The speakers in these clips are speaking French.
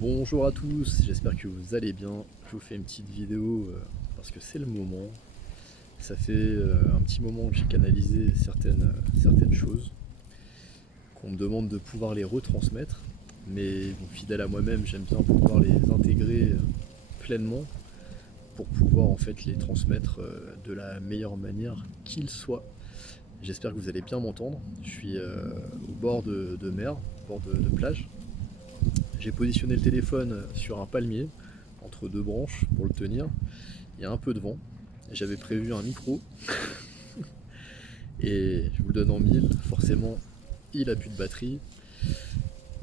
Bonjour à tous, j'espère que vous allez bien. Je vous fais une petite vidéo parce que c'est le moment. Ça fait un petit moment que j'ai canalisé certaines choses, qu'on me demande de pouvoir les retransmettre. Mais bon, fidèle à moi-même, j'aime bien pouvoir les intégrer pleinement pour pouvoir en fait les transmettre de la meilleure manière qu'il soit. J'espère que vous allez bien m'entendre. Je suis au bord de mer, au bord de plage. J'ai positionné le téléphone sur un palmier entre deux branches pour le tenir. Il y a un peu de vent. J'avais prévu un micro et je vous le donne en mille. Forcément, il a plus de batterie.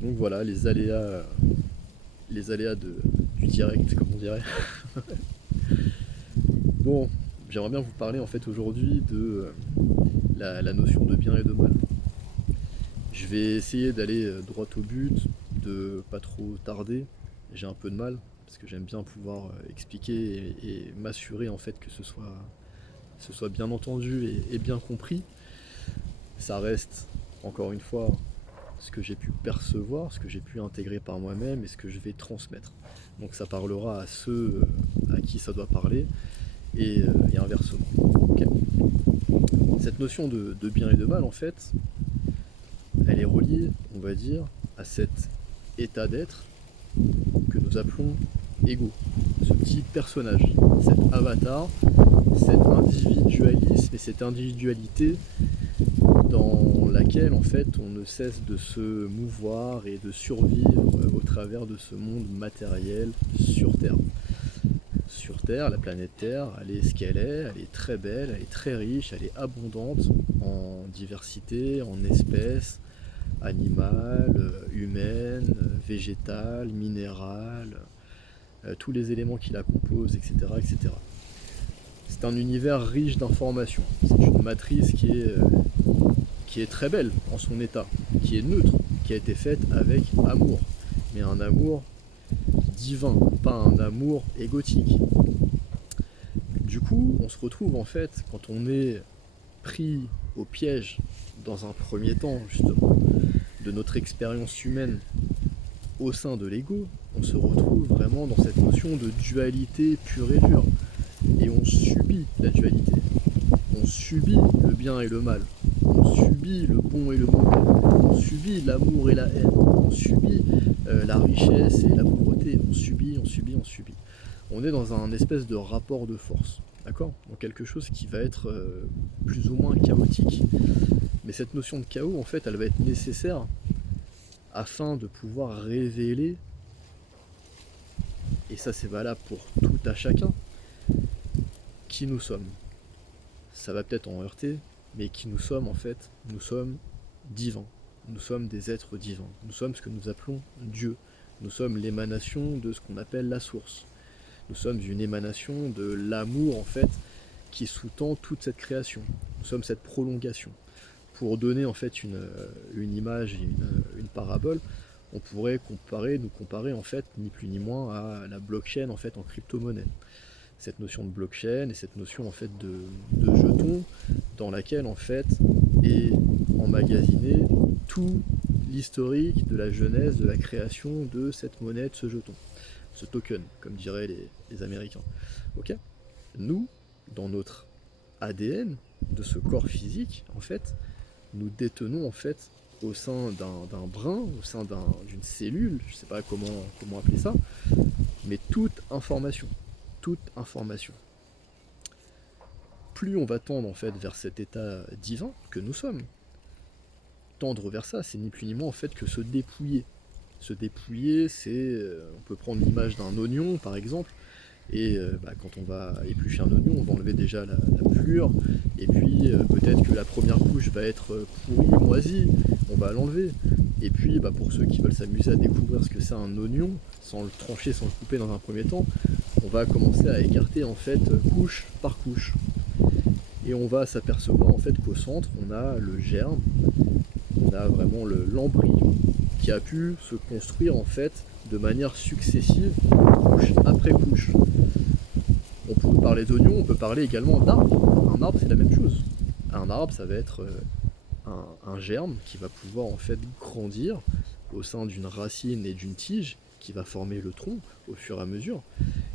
Donc voilà, les aléas du direct, comme on dirait. Bon, j'aimerais bien vous parler en fait aujourd'hui de la notion de bien et de mal. Je vais essayer d'aller droit au but, de pas trop tarder. J'ai un peu de mal parce que j'aime bien pouvoir expliquer et m'assurer en fait que ce soit bien entendu et bien compris. Ça reste, encore une fois, ce que j'ai pu percevoir, ce que j'ai pu intégrer par moi-même et ce que je vais transmettre. Donc ça parlera à ceux à qui ça doit parler et inversement. Okay. Cette notion de bien et de mal, en fait, elle est reliée, on va dire, à cet état d'être que nous appelons ego. Ce petit personnage, cet avatar, cet individualisme et cette individualité dans laquelle en fait on ne cesse de se mouvoir et de survivre au travers de ce monde matériel sur Terre. Sur Terre, la planète Terre, elle est ce qu'elle est, elle est très belle, elle est très riche, elle est abondante en diversité, en espèces, animales, humaines, végétales, minérales, tous les éléments qui la composent, etc. etc. C'est un univers riche d'informations. C'est une matrice qui est très belle en son état, qui est neutre, qui a été faite avec amour. Mais un amour divin, pas un amour égotique. Du coup, on se retrouve en fait, quand on est pris au piège, dans un premier temps justement, de notre expérience humaine au sein de l'ego, on se retrouve vraiment dans cette notion de dualité pure et dure. Et on subit la dualité. On subit le bien et le mal. On subit le bon et le mauvais. On subit l'amour et la haine. On subit la richesse et la pauvreté. On subit, on subit, on subit. On est dans un espèce de rapport de force. D'accord? Donc quelque chose qui va être plus ou moins chaotique. Mais cette notion de chaos, en fait, elle va être nécessaire afin de pouvoir révéler, et ça c'est valable pour tout à chacun, qui nous sommes. Ça va peut-être en heurter, mais qui nous sommes en fait, nous sommes divins. Nous sommes des êtres divins. Nous sommes ce que nous appelons Dieu. Nous sommes l'émanation de ce qu'on appelle la source. Nous sommes une émanation de l'amour en fait qui sous-tend toute cette création. Nous sommes cette prolongation. Pour donner en fait une image, une parabole, on pourrait nous comparer en fait ni plus ni moins à la blockchain en fait en crypto-monnaie. Cette notion de blockchain et cette notion en fait de jeton dans laquelle en fait est emmagasiné tout l'historique de la genèse de la création de cette monnaie, de ce jeton, ce token, comme diraient les Américains. Ok. Nous, dans notre ADN de ce corps physique, en fait, nous détenons en fait au sein d'un brin, au sein d'une cellule, je ne sais pas comment appeler ça, mais toute information. Toute information. Plus on va tendre en fait vers cet état divin que nous sommes, tendre vers ça, c'est ni plus ni moins en fait que se dépouiller. Se dépouiller, c'est, on peut prendre l'image d'un oignon par exemple, et quand on va éplucher un oignon, on va enlever déjà la pelure, et puis peut-être que la première couche va être pourrie, moisie, on va l'enlever. Et puis pour ceux qui veulent s'amuser à découvrir ce que c'est un oignon, sans le trancher, sans le couper dans un premier temps, on va commencer à écarter en fait couche par couche. Et on va s'apercevoir en fait qu'au centre, on a le germe, on a vraiment l'embryon qui a pu se construire en fait de manière successive, couche après couche. On peut parler d'oignons, on peut parler également d'arbres. Un arbre, c'est la même chose. Un arbre, ça va être un germe qui va pouvoir en fait grandir au sein d'une racine et d'une tige qui va former le tronc au fur et à mesure,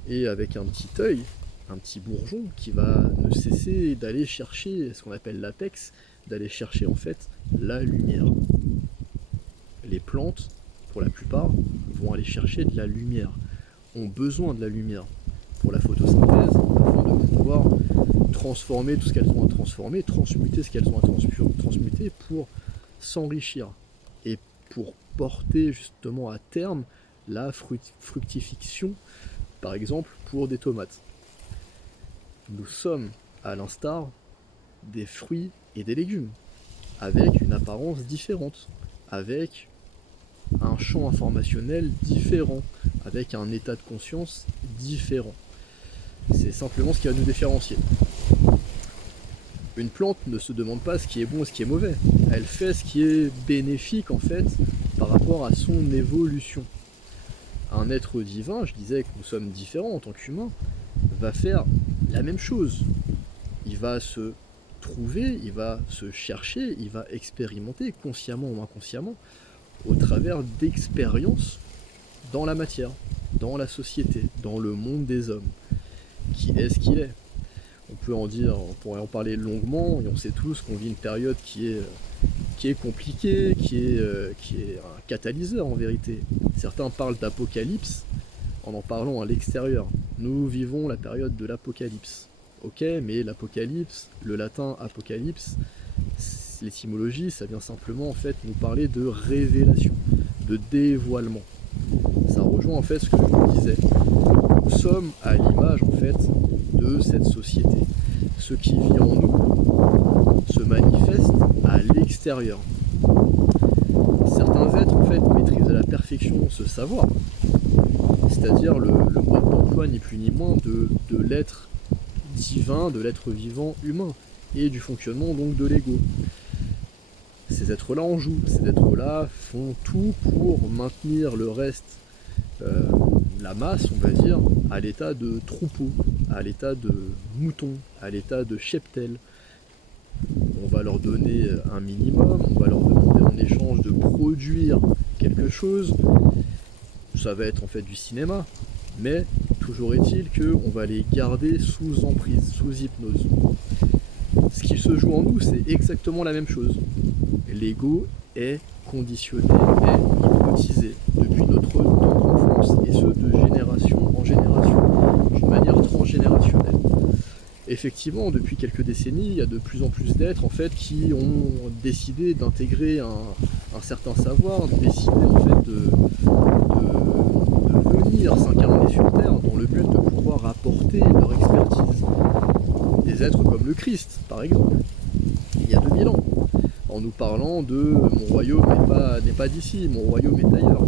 et avec un petit œil, un petit bourgeon qui va ne cesser d'aller chercher ce qu'on appelle l'apex, d'aller chercher en fait la lumière. Les plantes, pour la plupart, vont aller chercher de la lumière, ont besoin de la lumière pour la photosynthèse, afin de pouvoir transformer tout ce qu'elles ont à transformer, transmuter ce qu'elles ont à transmuter pour s'enrichir et pour porter justement à terme la fructification, par exemple pour des tomates. Nous sommes à l'instar des fruits et des légumes, avec une apparence différente, avec un champ informationnel différent, avec un état de conscience différent. C'est simplement ce qui va nous différencier. Une plante ne se demande pas ce qui est bon et ce qui est mauvais. Elle fait ce qui est bénéfique en fait par rapport à son évolution. Un être divin, je disais que nous sommes différents en tant qu'humains, va faire la même chose. Il va se trouver, il va se chercher, il va expérimenter, consciemment ou inconsciemment, au travers d'expériences dans la matière, dans la société, dans le monde des hommes. Qui est ce qu'il est. On peut en dire, on pourrait en parler longuement, et on sait tous qu'on vit une période qui est compliquée, qui est un catalyseur en vérité. Certains parlent d'apocalypse en parlant à l'extérieur. Nous vivons la période de l'apocalypse. Ok, mais l'apocalypse, le latin apocalypse, l'étymologie, ça vient simplement en fait nous parler de révélation, de dévoilement. Ça rejoint en fait ce que je vous disais. Nous sommes à l'image en fait de cette société. Ce qui vit en nous se manifeste à l'extérieur. Certains êtres en fait maîtrisent à la perfection ce savoir, c'est-à-dire le mode d'emploi ni plus ni moins de l'être divin, de l'être vivant humain et du fonctionnement donc de l'ego. Ces êtres-là en jouent, ces êtres-là font tout pour maintenir le reste, la masse, on va dire, à l'état de troupeau, à l'état de mouton, à l'état de cheptel. On va leur donner un minimum, on va leur demander en échange de produire quelque chose. Ça va être en fait du cinéma, mais toujours est-il qu'on va les garder sous emprise, sous hypnose. Ce qui se joue en nous, c'est exactement la même chose. L'ego est conditionné, est hypnotisé depuis notre tendre enfance, et ce de génération en génération, d'une manière transgénérationnelle. Effectivement, depuis quelques décennies, il y a de plus en plus d'êtres en fait qui ont décidé d'intégrer un certain savoir, décidé en fait de venir s'incarner sur Terre dans le but de pouvoir apporter leur expertise. Des êtres comme le Christ, par exemple, il y a 2000 ans, en nous parlant de mon royaume n'est pas d'ici, mon royaume est ailleurs,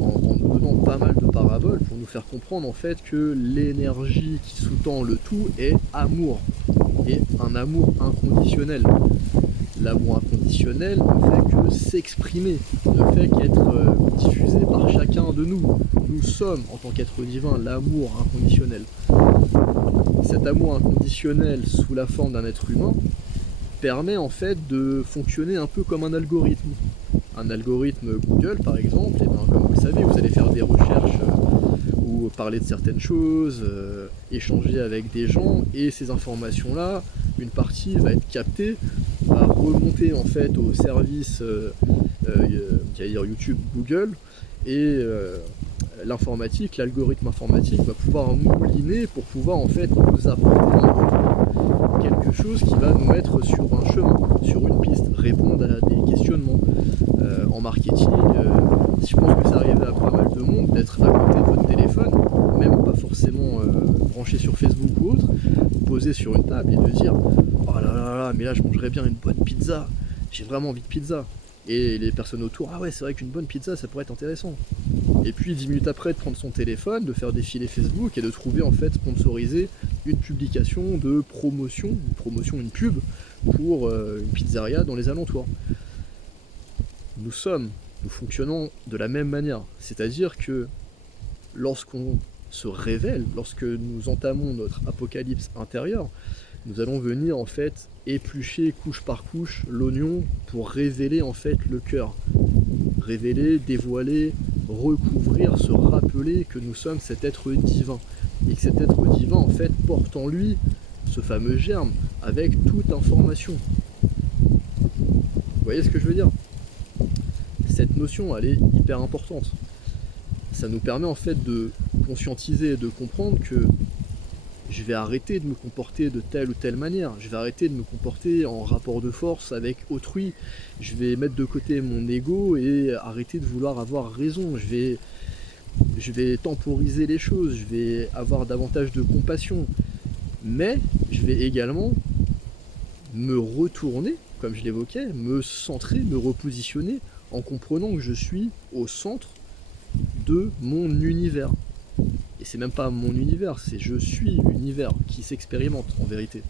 en nous donnant pas mal de paraboles pour nous faire comprendre en fait que l'énergie qui sous-tend le tout est amour, et un amour inconditionnel. L'amour inconditionnel ne fait que s'exprimer, ne fait qu'être diffusé par chacun de nous. Nous sommes, en tant qu'être divin, l'amour inconditionnel. Cet amour inconditionnel, sous la forme d'un être humain, permet en fait de fonctionner un peu comme un algorithme. Un algorithme Google, par exemple, et bien, comme vous le savez, vous allez faire des recherches ou parler de certaines choses, échanger avec des gens, et ces informations-là, une partie va être captée, va remonter en fait au service YouTube, Google, et l'informatique, l'algorithme informatique va pouvoir mouliner pour pouvoir en fait nous apporter quelque chose qui va nous mettre sur un chemin, sur une piste, répondre à des questionnements. En marketing, je pense que ça arrive à pas mal de monde d'être à côté de votre téléphone, même pas forcément branché sur Facebook ou autre, posé sur une table et de dire oh là là là, mais là je mangerais bien une bonne pizza, j'ai vraiment envie de pizza. Et les personnes autour, ah ouais, c'est vrai qu'une bonne pizza ça pourrait être intéressant. Et puis 10 minutes après, de prendre son téléphone, de faire défiler Facebook et de trouver en fait sponsorisé une publication de promotion, une pub pour une pizzeria dans les alentours. Nous fonctionnons de la même manière. C'est-à-dire que lorsqu'on se révèle, lorsque nous entamons notre apocalypse intérieur, nous allons venir en fait éplucher couche par couche l'oignon pour révéler en fait le cœur. Révéler, dévoiler recouvrir, se rappeler que nous sommes cet être divin. Et que cet être divin, en fait, porte en lui ce fameux germe avec toute information. Vous voyez ce que je veux dire? Cette notion, elle est hyper importante. Ça nous permet en fait de conscientiser et de comprendre que je vais arrêter de me comporter de telle ou telle manière, je vais arrêter de me comporter en rapport de force avec autrui, je vais mettre de côté mon ego et arrêter de vouloir avoir raison, je vais temporiser les choses, je vais avoir davantage de compassion, mais je vais également me retourner, comme je l'évoquais, me centrer, me repositionner en comprenant que je suis au centre de mon univers. Et c'est même pas mon univers, c'est je suis l'univers qui s'expérimente en vérité,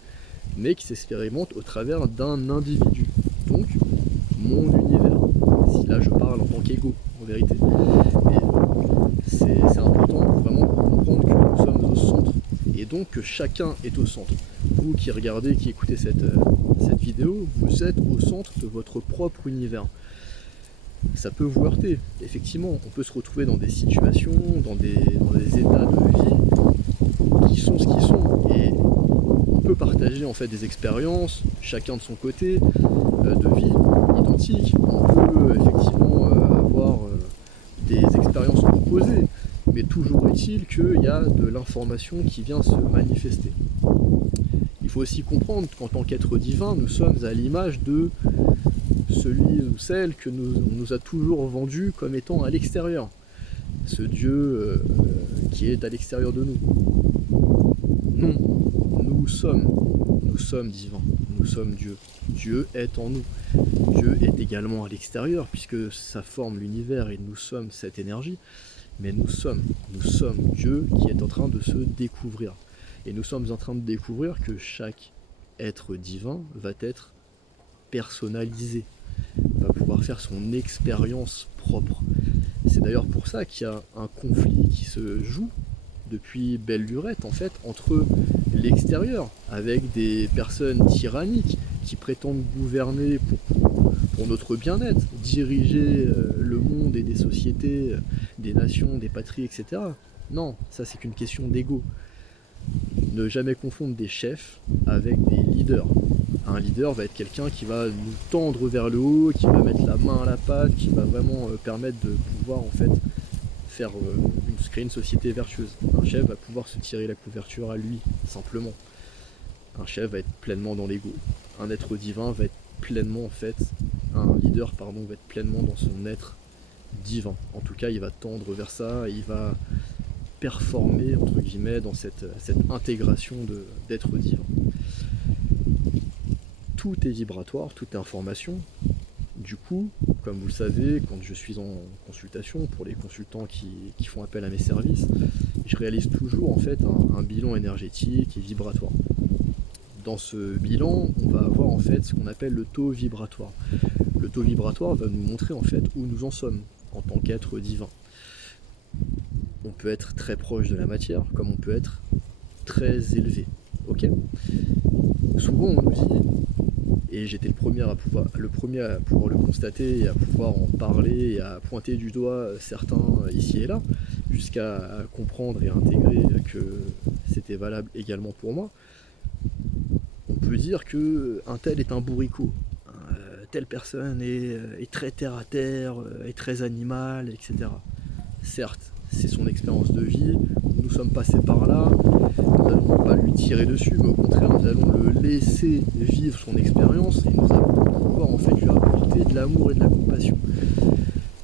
mais qui s'expérimente au travers d'un individu. Donc, mon univers. Si là je parle en tant qu'ego, en vérité. Mais c'est important vraiment pour comprendre que nous sommes au centre. Et donc que chacun est au centre. Vous qui regardez, qui écoutez cette vidéo, vous êtes au centre de votre propre univers. Ça peut vous heurter, effectivement, on peut se retrouver dans des situations, dans des états de vie qui sont ce qu'ils sont, et on peut partager en fait des expériences, chacun de son côté, de vie identiques, on peut effectivement avoir des expériences opposées, mais toujours est-il qu'il y a de l'information qui vient se manifester. Il faut aussi comprendre qu'en tant qu'être divin, nous sommes à l'image de celui ou celle que on nous a toujours vendu comme étant à l'extérieur. Ce Dieu qui est à l'extérieur de nous. Non, nous sommes divins, nous sommes Dieu. Dieu est en nous. Dieu est également à l'extérieur puisque ça forme l'univers et nous sommes cette énergie. Mais nous sommes Dieu qui est en train de se découvrir. Et nous sommes en train de découvrir que chaque être divin va être personnalisé, va pouvoir faire son expérience propre. C'est d'ailleurs pour ça qu'il y a un conflit qui se joue depuis belle lurette en fait entre l'extérieur avec des personnes tyranniques qui prétendent gouverner pour notre bien-être, diriger le monde et des sociétés, des nations, des patries, etc. Non, ça c'est qu'une question d'ego. Ne jamais confondre des chefs avec des leaders. Un leader va être quelqu'un qui va nous tendre vers le haut, qui va mettre la main à la pâte, qui va vraiment permettre de pouvoir en fait créer une société vertueuse. Un chef va pouvoir se tirer la couverture à lui, simplement. Un chef va être pleinement dans l'ego. Un être divin va être pleinement en fait, un leader pardon, va être pleinement dans son être divin. En tout cas, il va tendre vers ça, il va performer entre guillemets dans cette intégration d'être divin. Tout est vibratoire, toute information. Du coup, comme vous le savez, quand je suis en consultation, pour les consultants qui font appel à mes services, je réalise toujours en fait un bilan énergétique et vibratoire. Dans ce bilan, on va avoir en fait ce qu'on appelle le taux vibratoire. Le taux vibratoire va nous montrer en fait où nous en sommes en tant qu'être divin. On peut être très proche de la matière, comme on peut être très élevé. Ok ? Souvent on nous dit, et j'étais le premier à pouvoir le constater et à pouvoir en parler et à pointer du doigt certains ici et là, jusqu'à comprendre et intégrer que c'était valable également pour moi. On peut dire que un tel est un bourricot, telle personne est très terre à terre, est très animale, etc. Certes, c'est son expérience de vie, nous sommes passés par là, nous n'allons pas lui tirer dessus, mais au contraire, nous allons le laisser vivre son expérience et nous allons pouvoir en fait lui apporter de l'amour et de la compassion,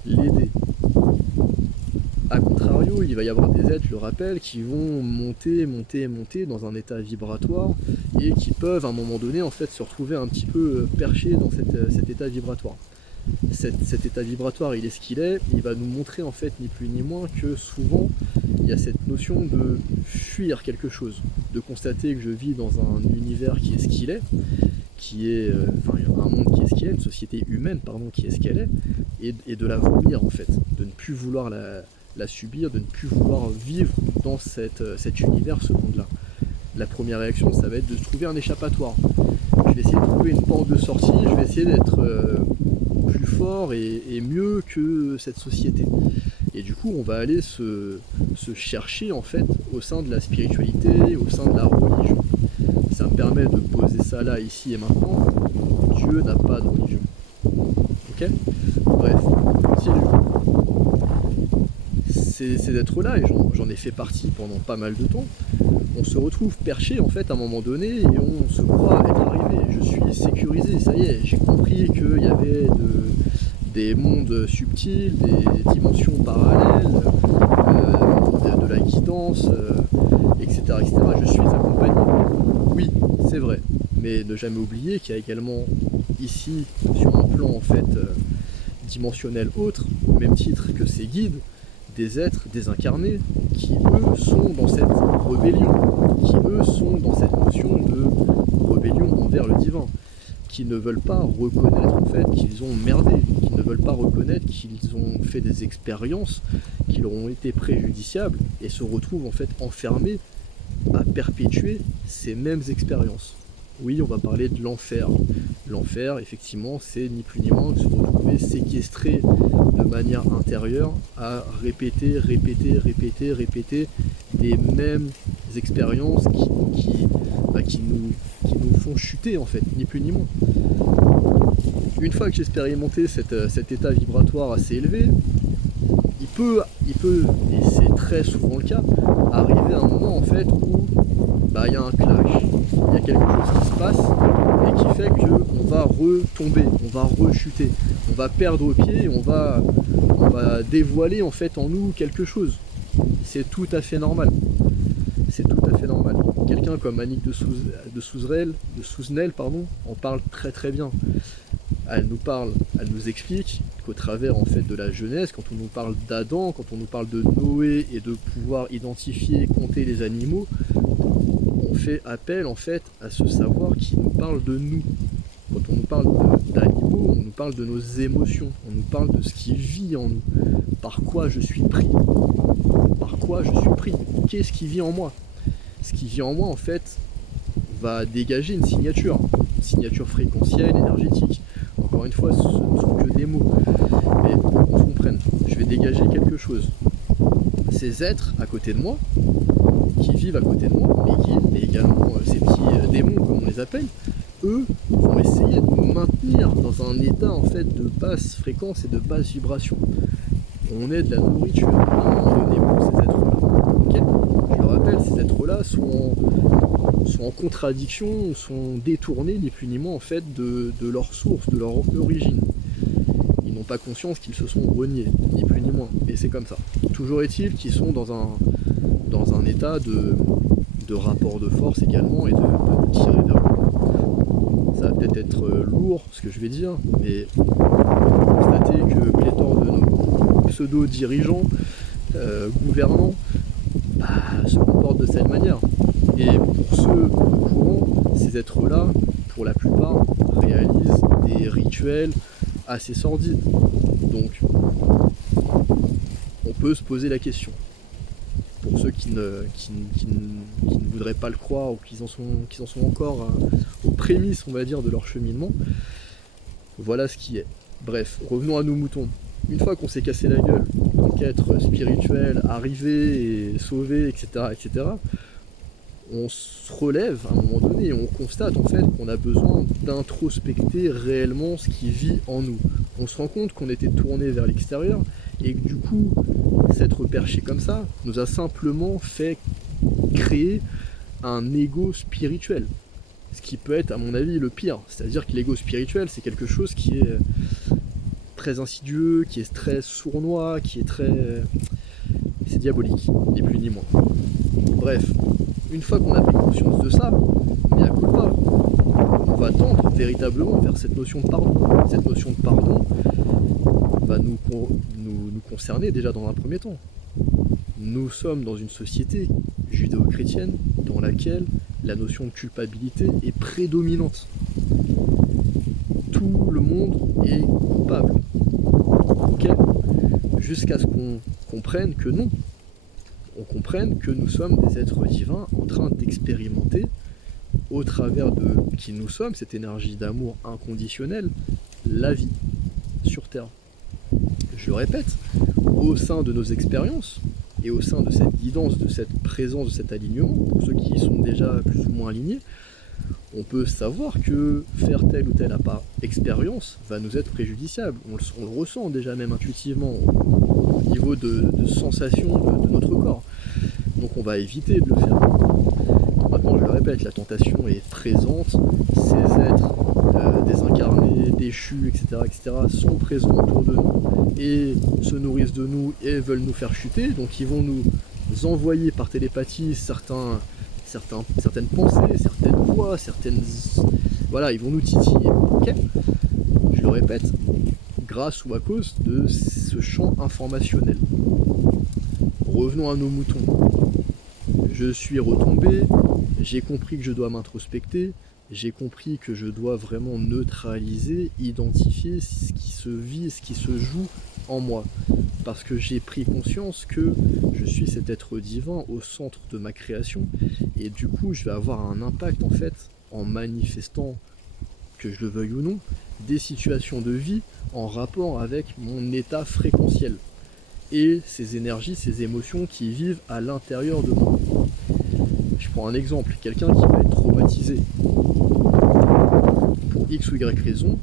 l'aider. A contrario, il va y avoir des êtres, je le rappelle, qui vont monter dans un état vibratoire et qui peuvent à un moment donné en fait se retrouver un petit peu perchés dans cet état vibratoire. Cet état vibratoire, il est ce qu'il est, il va nous montrer en fait ni plus ni moins que souvent il y a cette notion de fuir quelque chose, de constater que je vis dans un univers qui est ce qu'il est, un monde qui est ce qu'il est, une société humaine pardon qui est ce qu'elle est, et de la vomir en fait, de ne plus vouloir la subir, de ne plus vouloir vivre dans cet univers, ce monde-là. La première réaction, ça va être de trouver un échappatoire. Je vais essayer de trouver une porte de sortie, je vais essayer d'être plus fort et mieux que cette société. Et du coup, on va aller se chercher en fait au sein de la spiritualité, au sein de la religion. Ça me permet de poser ça là, ici et maintenant. Dieu n'a pas de religion. Ok? Bref, continue. Ces êtres-là, et j'en ai fait partie pendant pas mal de temps, on se retrouve perché en fait à un moment donné et on se croit être arrivé. Je suis sécurisé, ça y est, j'ai compris qu'il y avait des mondes subtils, des dimensions parallèles, de la guidance, etc., etc. Je suis accompagné. Oui, c'est vrai, mais ne jamais oublier qu'il y a également ici, sur un plan en fait dimensionnel autre, au même titre que ces guides, des êtres désincarnés qui eux sont dans cette rébellion, qui eux sont dans cette notion de rébellion envers le divin, qui ne veulent pas reconnaître en fait qu'ils ont merdé, qui ne veulent pas reconnaître qu'ils ont fait des expériences qui leur ont été préjudiciables et se retrouvent en fait enfermés à perpétuer ces mêmes expériences. Oui, on va parler de l'enfer. L'enfer, effectivement, c'est ni plus ni moins que se retrouver séquestré de manière intérieure à répéter des mêmes expériences qui nous font chuter, en fait, ni plus ni moins. Une fois que j'ai expérimenté cet état vibratoire assez élevé, il peut, et c'est très souvent le cas, arriver à un moment en fait où il y a un clash, il y a quelque chose qui se passe et qui fait qu'on va retomber, on va rechuter, on va perdre pied, on va dévoiler en fait en nous quelque chose. C'est tout à fait normal. C'est tout à fait normal. Quelqu'un comme Annick de Souzenel, en parle très très bien. Elle nous explique qu'au travers en fait de la Genèse, quand on nous parle d'Adam, quand on nous parle de Noé et de pouvoir identifier, compter les animaux, on fait appel en fait à ce savoir qui nous parle de nous. Quand on nous parle d'animaux, on nous parle de nos émotions, on nous parle de ce qui vit en nous. Par quoi je suis pris? Par quoi je suis pris? Qu'est-ce qui vit en moi? Ce qui vit en moi en fait va dégager une signature fréquentielle, énergétique. Encore une fois, ce ne sont que des mots. Mais on se comprenne, je vais dégager quelque chose. Ces êtres à côté de moi, qui vivent à côté de moi, mes guides, mais également ces petits démons comme on les appelle, eux vont essayer de nous maintenir dans un état en fait de basse fréquence et de basse vibration. On est de la nourriture à un moment donné pour ces êtres-là. Okay, je le rappelle, ces êtres-là sont en contradiction, sont détournés ni plus ni moins en fait de leur source, de leur origine. Ils n'ont pas conscience qu'ils se sont reniés, ni plus ni moins. Et c'est comme ça. Toujours est-il qu'ils sont dans un état de rapport de force également et de tirer vers le haut. Ça va peut-être être lourd ce que je vais dire, mais constatez que pléthore de nos pseudo-dirigeants, gouvernants, se comportent de cette manière. Et pour ceux au courant, ces êtres-là, pour la plupart, réalisent des rituels assez sordides. Donc, on peut se poser la question. Pour ceux qui ne voudraient pas le croire ou qui en sont encore aux prémices, on va dire, de leur cheminement, voilà ce qui est. Bref, revenons à nos moutons. Une fois qu'on s'est cassé la gueule, en quête spirituelle, arriver et sauver, etc., on se relève à un moment donné et on constate en fait qu'on a besoin d'introspecter réellement ce qui vit en nous. On se rend compte qu'on était tourné vers l'extérieur et que du coup, s'être perché comme ça nous a simplement fait créer un ego spirituel. Ce qui peut être, à mon avis, le pire. C'est-à-dire que l'ego spirituel, c'est quelque chose qui est très insidieux, qui est très sournois, qui est très... c'est diabolique, ni plus ni moins. Bref, une fois qu'on a pris conscience de ça, mais à culpa, on va tendre véritablement vers cette notion de pardon. Cette notion de pardon va nous concerner déjà dans un premier temps. Nous sommes dans une société judéo-chrétienne dans laquelle la notion de culpabilité est prédominante. Tout le monde est coupable. Ok ? Jusqu'à ce qu'on comprenne que non. On comprenne que nous sommes des êtres divins en train d'expérimenter au travers de qui nous sommes, cette énergie d'amour inconditionnel, la vie sur Terre. Je le répète, au sein de nos expériences et au sein de cette guidance, de cette présence, de cet alignement, pour ceux qui sont déjà plus ou moins alignés, on peut savoir que faire telle ou telle expérience va nous être préjudiciable. On le ressent déjà même intuitivement au niveau de sensation de notre corps. Donc on va éviter de le faire. Maintenant, je le répète, la tentation est présente. Ces êtres désincarnés, déchus, etc., sont présents autour de nous et se nourrissent de nous et veulent nous faire chuter. Donc ils vont nous envoyer par télépathie certaines pensées, certaines voix, voilà, ils vont nous titiller. Ok, je le répète, grâce ou à cause de ce champ informationnel. Revenons à nos moutons. Je suis retombé, j'ai compris que je dois m'introspecter, j'ai compris que je dois vraiment neutraliser, identifier ce qui se vit, ce qui se joue en moi. Parce que j'ai pris conscience que je suis cet être divin au centre de ma création, et du coup je vais avoir un impact en fait en manifestant, que je le veuille ou non, des situations de vie en rapport avec mon état fréquentiel et ces énergies, ces émotions qui vivent à l'intérieur de moi. Je prends un exemple, quelqu'un qui va être traumatisé pour X ou Y raison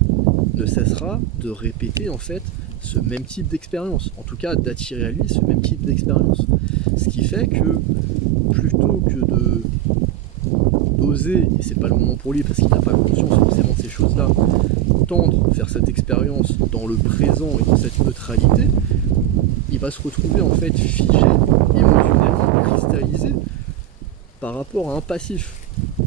ne cessera de répéter en fait ce même type d'expérience, en tout cas d'attirer à lui ce même type d'expérience. Ce qui fait que plutôt que d'oser, et c'est pas le moment pour lui parce qu'il n'a pas conscience forcément de ces choses-là, tendre vers cette expérience dans le présent et dans cette neutralité, il va se retrouver en fait figé, émotionnellement cristallisé par rapport à un passif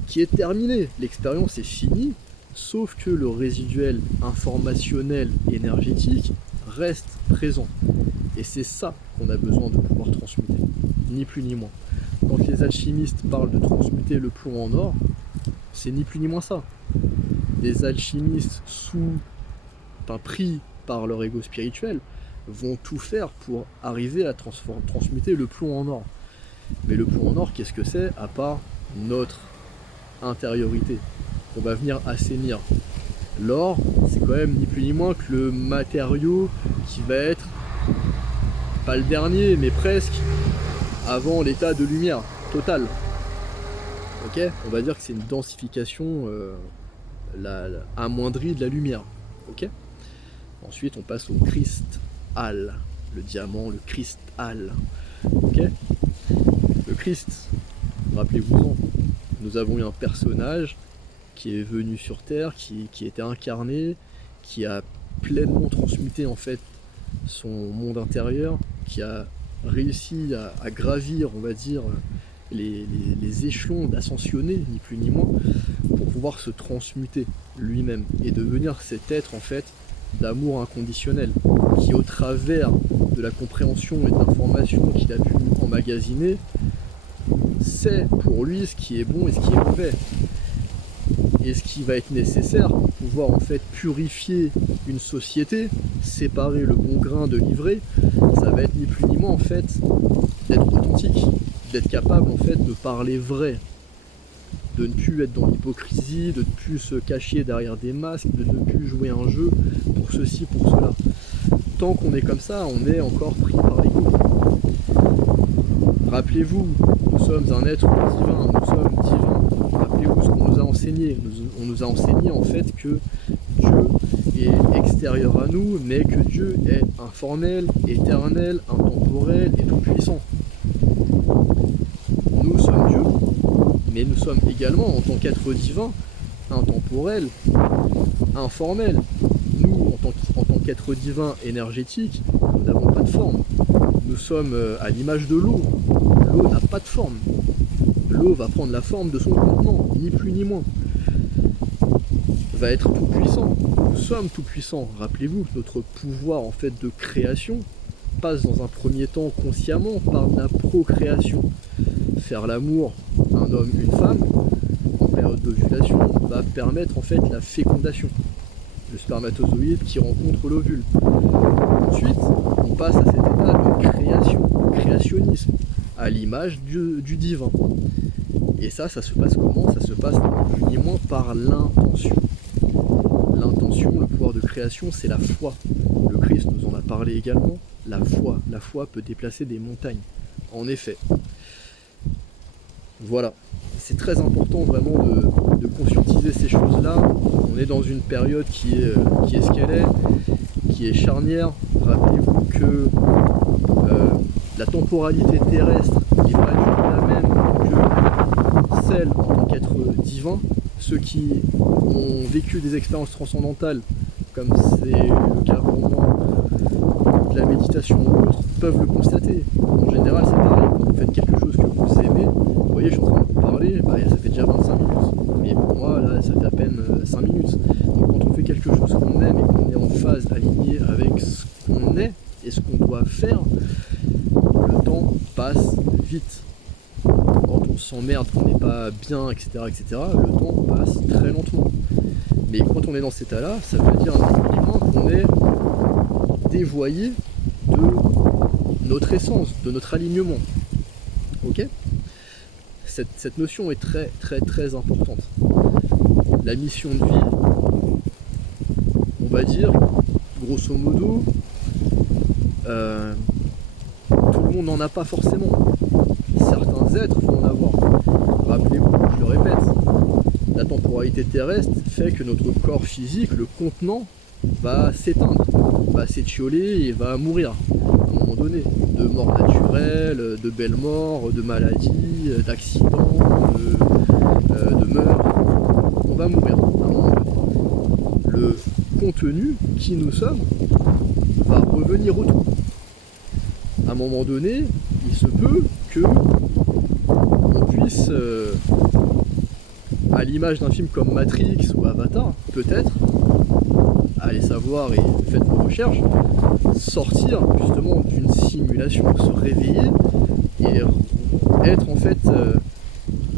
qui est terminé. L'expérience est finie, sauf que le résiduel informationnel énergétique reste présent. Et c'est ça qu'on a besoin de pouvoir transmuter, ni plus ni moins. Quand les alchimistes parlent de transmuter le plomb en or, c'est ni plus ni moins ça. Des alchimistes pris par leur ego spirituel vont tout faire pour arriver à transmuter le plomb en or. Mais le plomb en or, qu'est-ce que c'est à part notre intériorité qu'on va venir assainir? L'or, c'est quand même ni plus ni moins que le matériau qui va être, pas le dernier, mais presque, avant l'état de lumière totale. Ok, on va dire que c'est une densification amoindrie de la lumière. Ok. Ensuite, on passe au cristal, le diamant, le cristal. Ok. Le Christ, rappelez-vous-en, nous avons eu un personnage qui est venu sur Terre, qui était incarné, qui a pleinement transmuté en fait son monde intérieur, qui a réussi à gravir, on va dire, les échelons, d'ascensionner, ni plus ni moins, pour pouvoir se transmuter lui-même et devenir cet être en fait d'amour inconditionnel, qui au travers de la compréhension et de l'information qu'il a pu emmagasiner, sait pour lui ce qui est bon et ce qui est mauvais. Et ce qui va être nécessaire pour pouvoir en fait purifier une société, séparer le bon grain de l'ivraie, ça va être ni plus ni moins en fait d'être authentique, d'être capable en fait de parler vrai, de ne plus être dans l'hypocrisie, de ne plus se cacher derrière des masques, de ne plus jouer un jeu pour ceci, pour cela. Tant qu'on est comme ça, on est encore pris par l'ego. Rappelez-vous, nous sommes un être divin, nous sommes divins. Rappelez-vous ce qu'on nous a enseigné. On nous a enseigné en fait que Dieu est extérieur à nous, mais que Dieu est informel, éternel, intemporel et tout-puissant. Nous sommes Dieu, mais nous sommes également, en tant qu'être divin, intemporel, informel. Nous, en tant qu'être divin énergétique, nous n'avons pas de forme. Nous sommes à l'image de l'eau. L'eau n'a pas de forme. L'eau va prendre la forme de son contenant, ni plus ni moins. Va être tout puissant. Nous sommes tout puissants. Rappelez-vous que notre pouvoir en fait de création passe dans un premier temps consciemment par la procréation. Faire l'amour un homme, une femme, en période d'ovulation, va permettre en fait la fécondation. Le spermatozoïde qui rencontre l'ovule. Ensuite, on passe à cet état de création, de créationnisme, à l'image du divin. Et ça se passe comment? Ça se passe ni plus ni moins par l'intention. L'intention, le pouvoir de création, c'est la foi. Le Christ nous en a parlé également. La foi peut déplacer des montagnes. En effet. Voilà. C'est très important vraiment de conscientiser ces choses-là. On est dans une période qui est ce qu'elle est, qui est charnière. Rappelez-vous que la temporalité terrestre n'est pas du tout la même que celle en tant qu'être divin. Ceux qui ont vécu des expériences transcendantales, comme c'est le cas pour moi, de la méditation ou autre, peuvent le constater. En général, c'est pareil, quand vous faites quelque chose que vous aimez, vous voyez, je suis en train de vous parler, bah, ça fait déjà 25 minutes. Mais pour moi, là, ça fait à peine 5 minutes. Donc quand on fait quelque chose qu'on aime et qu'on est en phase alignée avec ce qu'on est et ce qu'on doit faire, le temps passe vite. Quand on s'emmerde, qu'on n'est pas bien, etc., le temps passe très lentement. Mais quand on est dans cet état-là, ça veut dire qu'on est dévoyé de notre essence, de notre alignement. Ok ? Cette notion est très très très importante. La mission de vie, on va dire, grosso modo, tout le monde n'en a pas forcément. Certains êtres vont en avoir. Rappelez-vous, je le répète, la temporalité terrestre fait que notre corps physique, le contenant, va s'éteindre, va s'étioler et va mourir à un moment donné. De mort naturelle, de belles morts, de maladies, d'accidents, de meurtres. On va mourir à un moment donné. Le contenu qui nous sommes va revenir au tout. À un moment donné, il se peut que on puisse, à l'image d'un film comme Matrix ou Avatar, peut-être, allez savoir et faites vos recherches, sortir justement d'une simulation, se réveiller et être en fait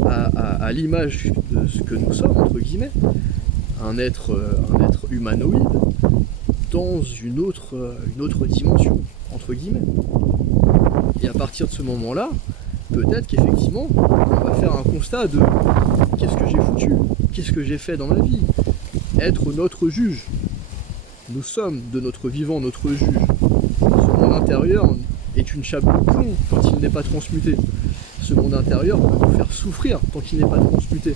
à l'image de ce que nous sommes, entre guillemets, un être humanoïde dans une autre dimension, entre guillemets. Et à partir de ce moment-là, peut-être qu'effectivement, on va faire un constat de qu'est-ce que j'ai foutu, qu'est-ce que j'ai fait dans ma vie. Être notre juge. Nous sommes de notre vivant notre juge. Ce monde intérieur est une chape de plomb quand il n'est pas transmuté. Ce monde intérieur peut nous faire souffrir tant qu'il n'est pas transmuté.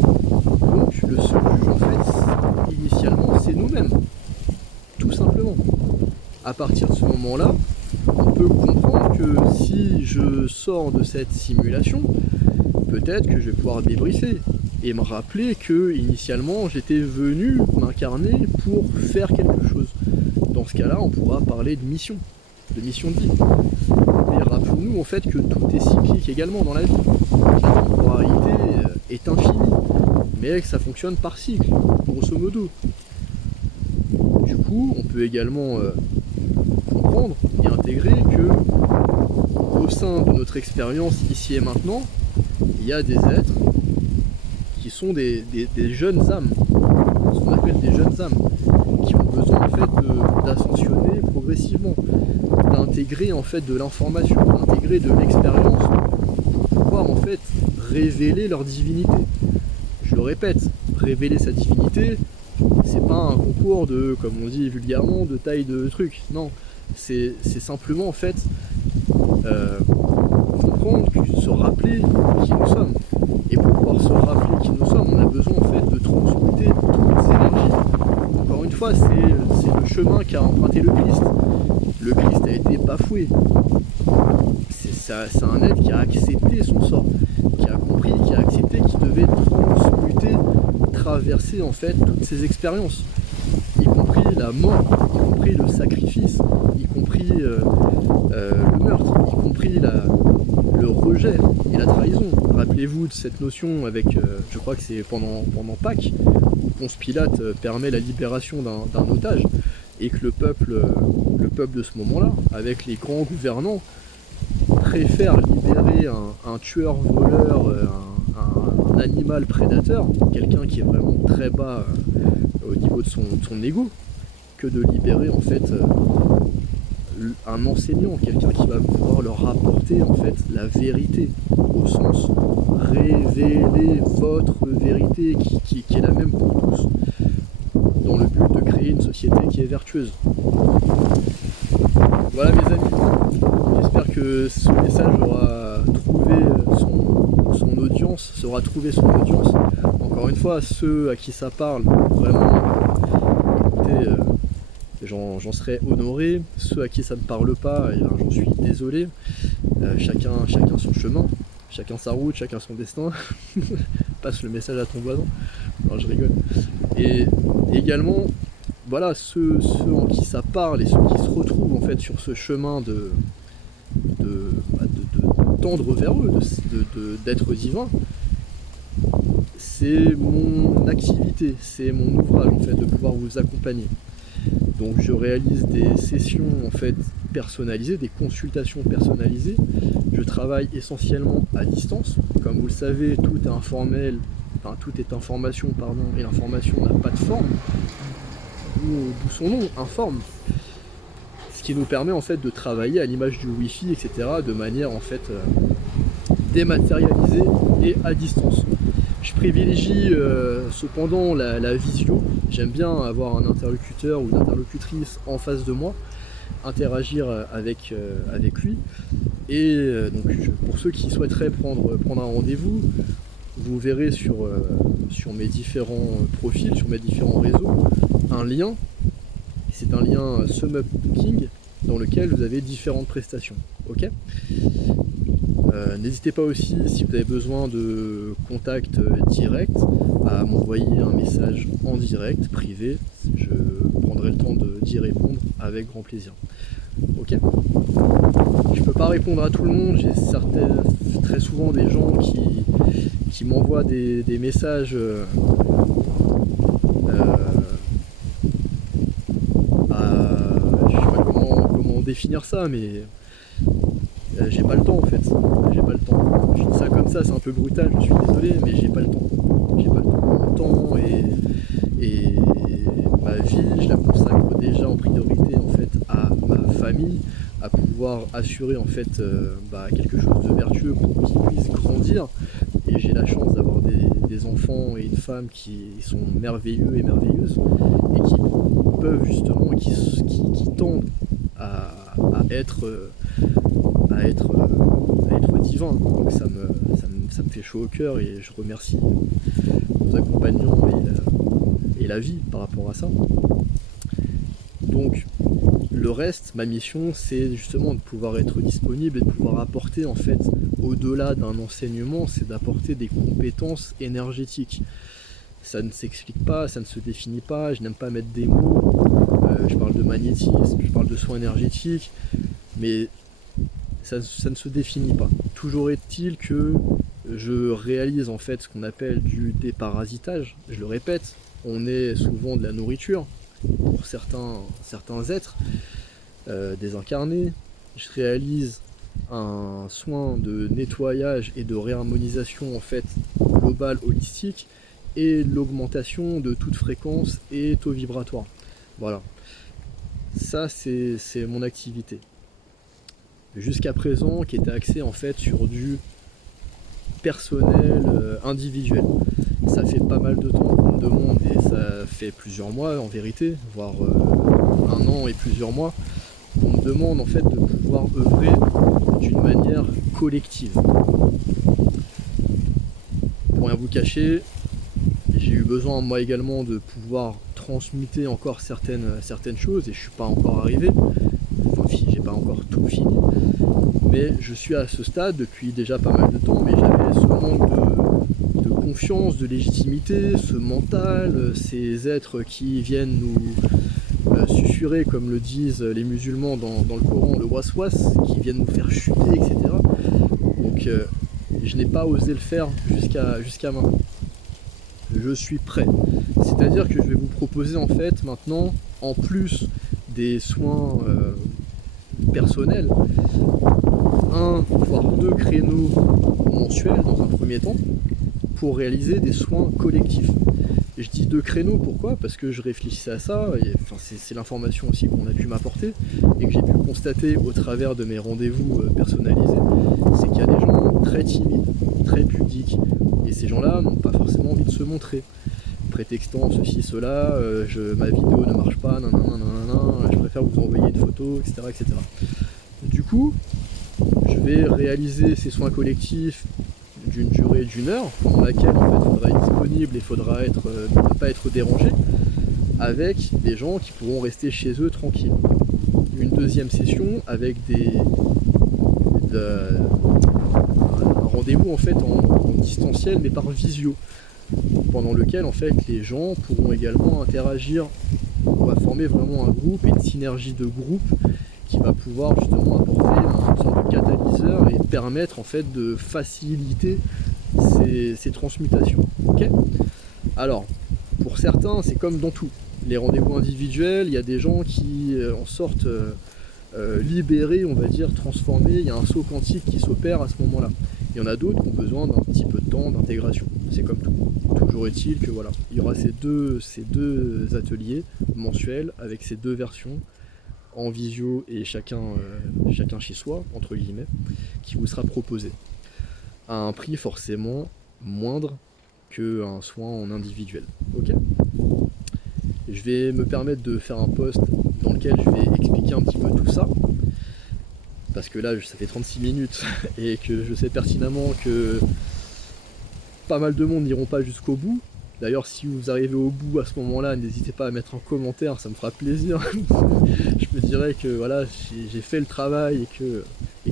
Donc le seul juge en fait, initialement, c'est nous-mêmes. Tout simplement. À partir de ce moment-là, on peut comprendre que si je sors de cette simulation, peut-être que je vais pouvoir débriefer et me rappeler que initialement j'étais venu m'incarner pour faire quelque chose. Dans ce cas-là, on pourra parler de mission de vie. Mais rappelons-nous en fait que tout est cyclique également dans la vie. La temporalité est infinie, mais que ça fonctionne par cycle, grosso modo. Du coup, on peut également comprendre et intégrer que au sein de notre expérience ici et maintenant, il y a des êtres qui sont des jeunes âmes, ce qu'on appelle des jeunes âmes, qui ont besoin en fait d'ascensionner progressivement, d'intégrer en fait de l'information, d'intégrer de l'expérience pour pouvoir en fait révéler leur divinité. Je le répète, révéler sa divinité, c'est pas un concours de, comme on dit vulgairement, de taille de truc. Non, c'est simplement en fait comprendre, se rappeler qui nous sommes. Et pour pouvoir se rappeler qui nous sommes, on a besoin en fait de transmuter toutes ces énergies. Encore une fois, c'est le chemin qu'a emprunté le Christ. Le Christ a été bafoué. C'est un être qui a accepté son sort, qui a compris, qui a accepté qu'il devait transmuter, traverser en fait toutes ces expériences, y compris la mort, y compris le sacrifice, y compris le meurtre, y compris le rejet et la trahison. Rappelez-vous de cette notion avec, je crois que c'est pendant Pâques, où Ponce Pilate permet la libération d'un otage, et que le peuple de ce moment-là, avec les grands gouvernants, préfère libérer un tueur-voleur, un animal prédateur, quelqu'un qui est vraiment très bas au niveau de son ego, que de libérer en fait un enseignant, quelqu'un qui va pouvoir leur rapporter en fait la vérité, au sens révéler votre vérité qui est la même pour tous, dans le but de créer une société qui est vertueuse. Voilà mes amis, j'espère que ce message aura trouvé son audience, saura trouver son audience. Encore une fois, ceux à qui ça parle, vraiment, écoutez, j'en serais honoré. Ceux à qui ça ne parle pas, eh bien, j'en suis désolé. Chacun son chemin, chacun sa route, chacun son destin. Passe le message à ton voisin. Non, je rigole. Et également, voilà, ceux en qui ça parle et ceux qui se retrouvent en fait sur ce chemin de tendre vers eux, d'être divin, c'est mon activité, c'est mon ouvrage en fait, de pouvoir vous accompagner. Donc je réalise des sessions en fait personnalisées, des consultations personnalisées. Je travaille essentiellement à distance. Comme vous le savez, tout est informel, enfin tout est information, pardon, et l'information n'a pas de forme. D'où son nom, informe. Ce qui nous permet en fait de travailler à l'image du Wi-Fi, etc. de manière en fait dématérialisée et à distance. Je privilégie cependant la visio. J'aime bien avoir un interlocuteur ou une interlocutrice en face de moi, interagir avec lui. Et donc pour ceux qui souhaiteraient prendre un rendez-vous, vous verrez sur mes différents profils, sur mes différents réseaux, un lien. C'est un lien SumUp Booking dans lequel vous avez différentes prestations. Ok. N'hésitez pas aussi, si vous avez besoin de contact direct, à m'envoyer un message en direct, privé. Je prendrai le temps d'y répondre avec grand plaisir. Ok. Je peux pas répondre à tout le monde, j'ai très souvent des gens qui m'envoient des messages je sais pas comment définir ça, mais j'ai pas le temps en fait, j'ai pas le temps. Je dis ça comme ça, c'est un peu brutal, je suis désolé, mais j'ai pas le temps. J'ai pas le temps. Mon temps et ma vie, je la consacre déjà en priorité en fait à ma famille, à pouvoir assurer en fait quelque chose de vertueux pour qu'ils puissent grandir. Et j'ai la chance d'avoir des enfants et une femme qui sont merveilleux et merveilleuses et qui peuvent justement, qui tendent à être divin. Donc ça me fait chaud au cœur et je remercie nos accompagnants et la vie par rapport à ça. Donc le reste, ma mission, c'est justement de pouvoir être disponible et de pouvoir apporter en fait, au-delà d'un enseignement, c'est d'apporter des compétences énergétiques. Ça ne s'explique pas, ça ne se définit pas, je n'aime pas mettre des mots, je parle de magnétisme, je parle de soins énergétiques, mais ça ne se définit pas. Toujours est-il que je réalise en fait ce qu'on appelle du déparasitage. Je le répète, on est souvent de la nourriture pour certains êtres désincarnés. Je réalise un soin de nettoyage et de réharmonisation en fait globale, holistique, et l'augmentation de toute fréquence et taux vibratoire. Voilà. Ça c'est mon activité. Jusqu'à présent, qui était axé en fait sur du personnel, individuel. Ça fait pas mal de temps qu'on me demande, et ça fait plusieurs mois en vérité, voire 1 an et plusieurs mois, qu'on me demande en fait de pouvoir œuvrer d'une manière collective. Pour rien vous cacher, j'ai eu besoin moi également de pouvoir transmuter encore certaines choses, et je suis pas encore arrivé. Enfin, j'ai pas encore tout fini, mais je suis à ce stade depuis déjà pas mal de temps, mais j'avais ce manque de confiance, de légitimité, ce mental, ces êtres qui viennent nous susurrer, comme le disent les musulmans dans le Coran, le waswas, qui viennent nous faire chuter, etc. Donc je n'ai pas osé le faire jusqu'à maintenant. Je suis prêt. C'est-à-dire que je vais vous proposer en fait maintenant, en plus des soins personnels, 1 voire 2 créneaux mensuels dans un premier temps pour réaliser des soins collectifs. Et je dis 2 créneaux, pourquoi? Parce que je réfléchissais à ça, et enfin, c'est l'information aussi qu'on a pu m'apporter et que j'ai pu constater au travers de mes rendez-vous personnalisés, c'est qu'il y a des gens très timides, très pudiques, et ces gens-là n'ont pas forcément envie de se montrer, prétextant ceci, cela, ma vidéo ne marche pas, nanana, je préfère vous envoyer une photo, etc., etc. Du coup, je vais réaliser ces soins collectifs d'une durée d'1 heure, pendant laquelle en fait, il faudra être disponible et il faudra ne pas être dérangé, avec des gens qui pourront rester chez eux tranquilles. Une deuxième session avec un rendez-vous en fait en distanciel mais par visio, pendant lequel en fait les gens pourront également interagir. On va former vraiment un groupe et une synergie de groupe qui va pouvoir justement apporter une sorte de catalyseur et permettre en fait de faciliter ces transmutations. Ok. Alors, pour certains, c'est comme dans tout. Les rendez-vous individuels, il y a des gens qui en sortent libérés, on va dire, transformés. Il y a un saut quantique qui s'opère à ce moment-là. Il y en a d'autres qui ont besoin d'un petit peu de temps d'intégration. C'est comme tout. Toujours est-il que voilà, il y aura ces deux ateliers mensuels avec ces deux versions en visio et chacun chez soi, entre guillemets, qui vous sera proposé. À un prix forcément moindre qu'un soin en individuel. Ok. Je vais me permettre de faire un post dans lequel je vais expliquer un petit peu tout ça. Parce que là, ça fait 36 minutes et que je sais pertinemment que pas mal de monde n'iront pas jusqu'au bout. D'ailleurs, si vous arrivez au bout à ce moment-là, n'hésitez pas à mettre un commentaire, ça me fera plaisir. Je me dirais que voilà, j'ai fait le travail et que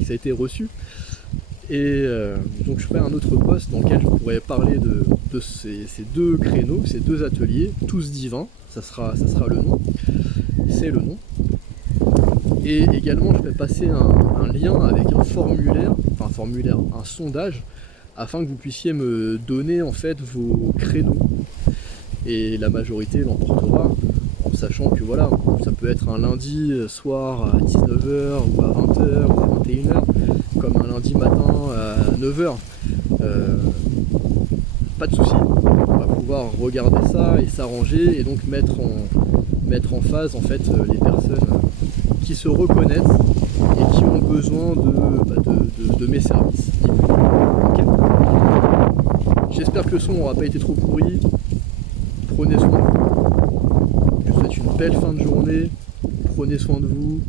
ça a été reçu. Et donc je ferai un autre post dans lequel je pourrais parler de ces deux créneaux, ces deux ateliers, tous divins, ça sera le nom, c'est le nom. Et également je vais passer un lien avec un sondage, afin que vous puissiez me donner en fait vos créneaux. Et la majorité l'emportera, en sachant que voilà, ça peut être un lundi soir à 19h ou à 20h ou à 21h, comme un lundi matin à 9h. Pas de souci, on va pouvoir regarder ça et s'arranger et donc mettre en phase en fait les personnes qui se reconnaissent et qui ont besoin de mes services. Okay. J'espère que le son n'aura pas été trop pourri. Prenez soin de vous. Je vous souhaite une belle fin de journée. Prenez soin de vous.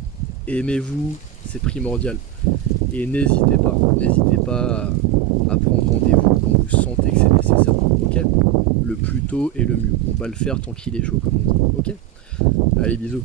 Aimez-vous, c'est primordial. Et n'hésitez pas à prendre rendez-vous quand vous sentez que c'est nécessaire. Ok. Le plus tôt et le mieux. On va le faire tant qu'il est chaud, comme on dit. Ok. Allez, bisous.